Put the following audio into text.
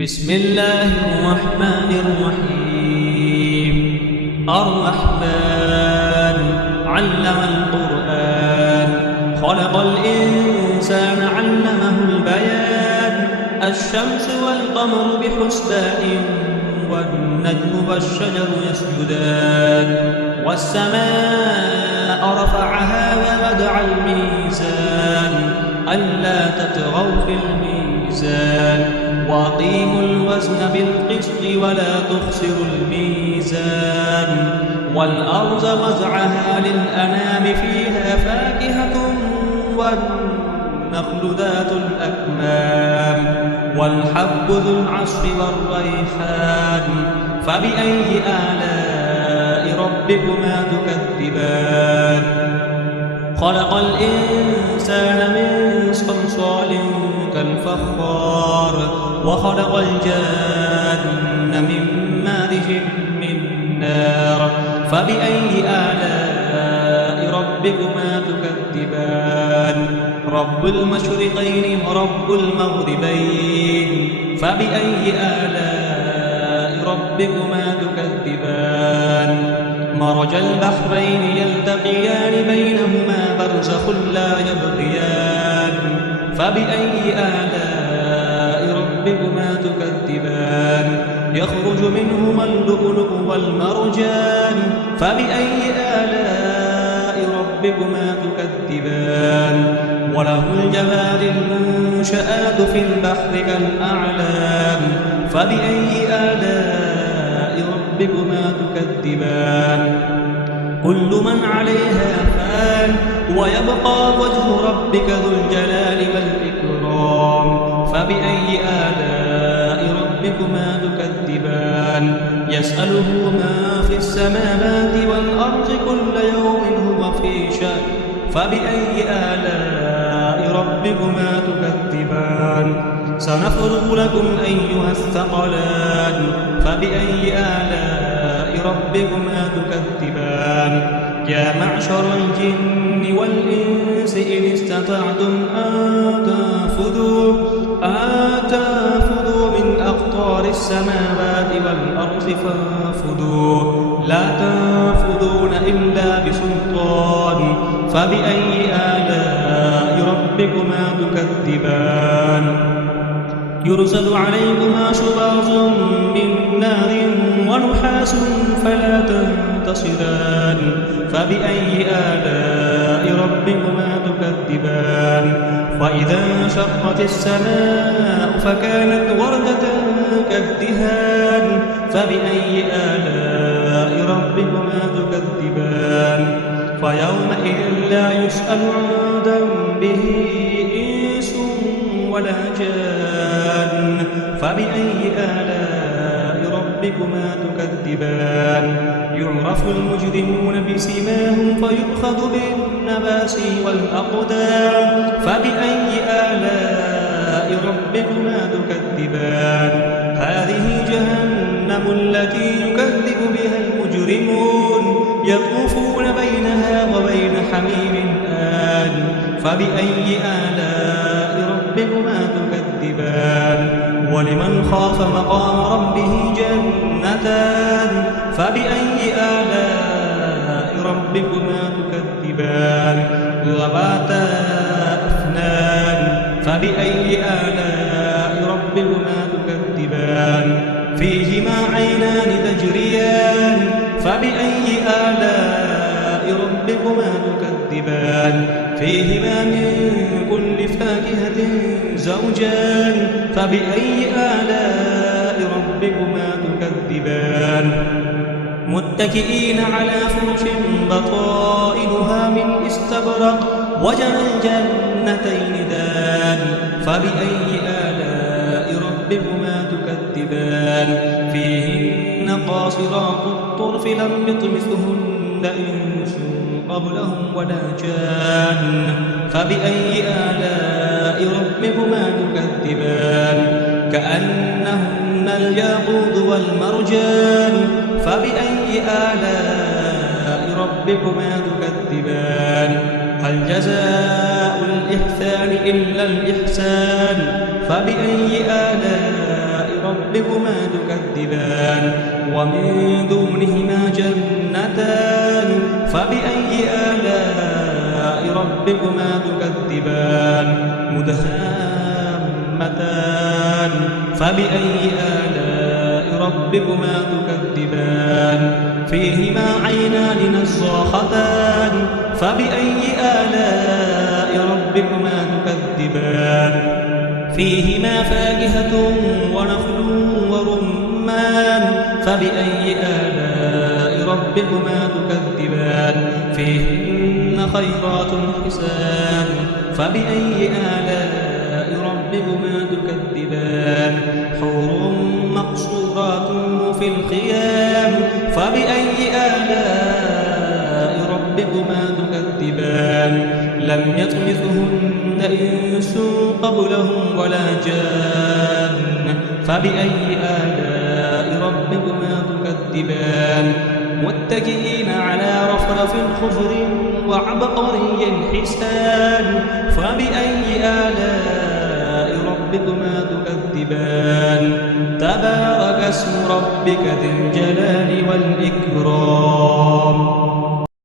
بسم الله الرحمن الرحيم. الرحمن علم القرآن خلق الإنسان علمه البيان. الشمس والقمر بحسبان والنجم والشجر يسجدان. والسماء رفعها ووضع الميزان ألا تطغوا في الميزان وأقيموا الوزن بالقسط ولا تخسروا الميزان. والأرض وضعها للأنام فيها فاكهة والنخل ذات الأكمام والحب ذو العصف والريحان. فبأي آلاء ربكما تكذبان؟ خلق الإنسان من صلصال كالفخار وخلق الجان من مارج من نار. فبأي آلاء ربكما تكذبان؟ رب المشرقين ورب المغربين. فبأي آلاء ربكما تكذبان؟ مرج البحرين يلتقيان بينهما برزخ لا يبغيان. فبأي آلاء ربكما تكذبان؟ يخرج منهما اللؤلؤ والمرجان. فبأي آلاء ربكما تكذبان؟ وله الجوار المنشآت في البحر كالأعلام. فبأي آلاء ربكما تكذبان؟ كل من عليها فان ويبقى وجه ربك ذو الجلال والإكرام. فبأي آلاء ربكما تكذبان؟ يسأله ما في السماوات والأرض كل يوم هو في شأن. فبأي آلاء ربكما تكذبان؟ سنفرغ لكم أيها الثقلان. فبأي آلاء ربكما تكذبان؟ يا معشر الجن والإنس إن استطعتم أن تنفذوا من أقطار السماوات والأرض فانفذوا لا تنفذون إلا بسلطان. فبأي آلاء ربكما تكذبان؟ يرسل عليكما شواظ من نار ونحاس فلا تنتصران. فبأي آلاء ربكما تكذبان؟ وإذا انشقت السماء فكانت وردة كالدهان. فبأي آلاء ربكما تكذبان؟ فيومئذ لا يسأل عن ذنبه إنس ولا جان. فبأي آلاء ربكما تكذبان؟ يعرف المجرمون بسيماهم فيؤخذ بالنباسي والأقدام. فبأي آلاء ربكما تكذبان؟ هذه جهنم التي يكذب بها المجرمون يطوفون بينها وبين حميم آن. فبأي آلاء ربكما تكذبان؟ ولمن خاف مقام ربه جنتان. فبأي آلاء ربكما تكذبان؟ ذواتا أفنان. فبأي آلاء ربكما تكذبان؟ فيهما عينان تجريان. فبأي آلاء ربكما تكذبان؟ فيهما من كل فاكهة زوجان. فبأي آلاء ربكما تكذبان؟ متكئين على فرش بطائنها من استبرق وجنى الجنتين دان. فبأي آلاء ربكما تكذبان؟ فيهن قاصرات الطرف لم يطمثهن إنس قبلهم ولا جان. فبأي آلاء ربكما تكذبان؟ كأنهن الياقوت والمرجان. فبأي آلاء ربكما تكذبان؟ هل جزاء الإحسان إلا الإحسان؟ فبأي آلاء ربكما تكذبان ومن دونهما جنتان فبأي آلاء ربكما تكذبان مدهامتان فبأي آلاء ربكما تكذبان فيهما عينان نضاختان فبأي آلاء ربكما تكذبان فيهما فاكهة ونخل ورمان فبأي آلاء ربكما تكذبان فيهن خيرات حسان فبأي آلاء ربكما تكذبان حور مقصورات في الخيام فبأي آلاء ربكما تكذبان لم يطمثهن إنس قبلهم ولا جان فبأي آلاء ربكما تكذبان متكئين على رفرف خضر وعبقري حسان فبأي آلاء ربكما تكذبان تبارك اسم ربك ذي الجلال والإكرام